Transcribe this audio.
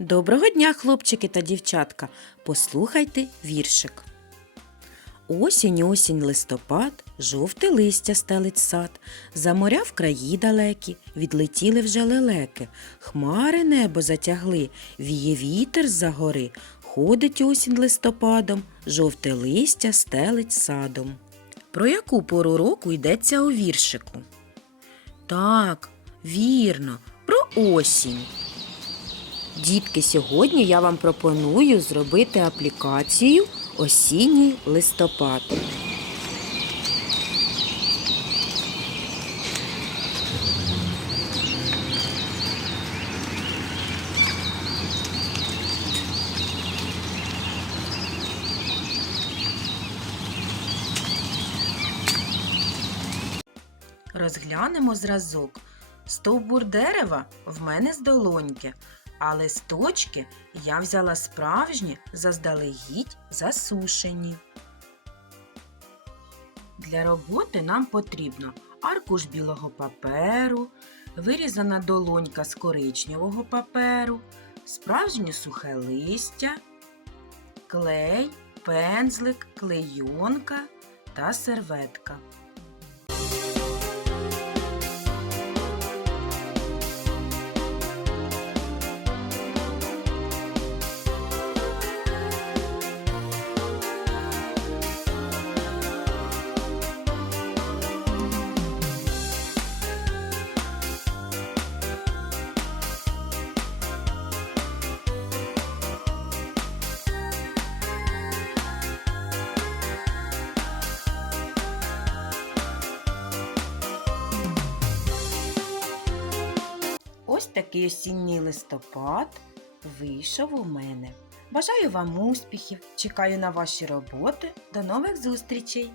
Доброго дня, хлопчики та дівчатка. Послухайте віршик. Осінь, осінь, листопад, жовте листя стелить сад, за моря в краї далекі, відлетіли вже лелеки, хмари небо затягли, віє вітер з-за гори, ходить осінь листопадом, жовте листя стелить садом. Про яку пору року йдеться у віршику? Так, вірно, про осінь. Дітки, сьогодні я вам пропоную зробити аплікацію осінній листопад. Розглянемо зразок. Стовбур дерева в мене з долоньки, а листочки я взяла справжні, заздалегідь засушені. Для роботи нам потрібно аркуш білого паперу, вирізана долонька з коричневого паперу, справжнє сухе листя, клей, пензлик, клейонка та серветка. Ось такий осінній листопад вийшов у мене. Бажаю вам успіхів, чекаю на ваші роботи. До нових зустрічей!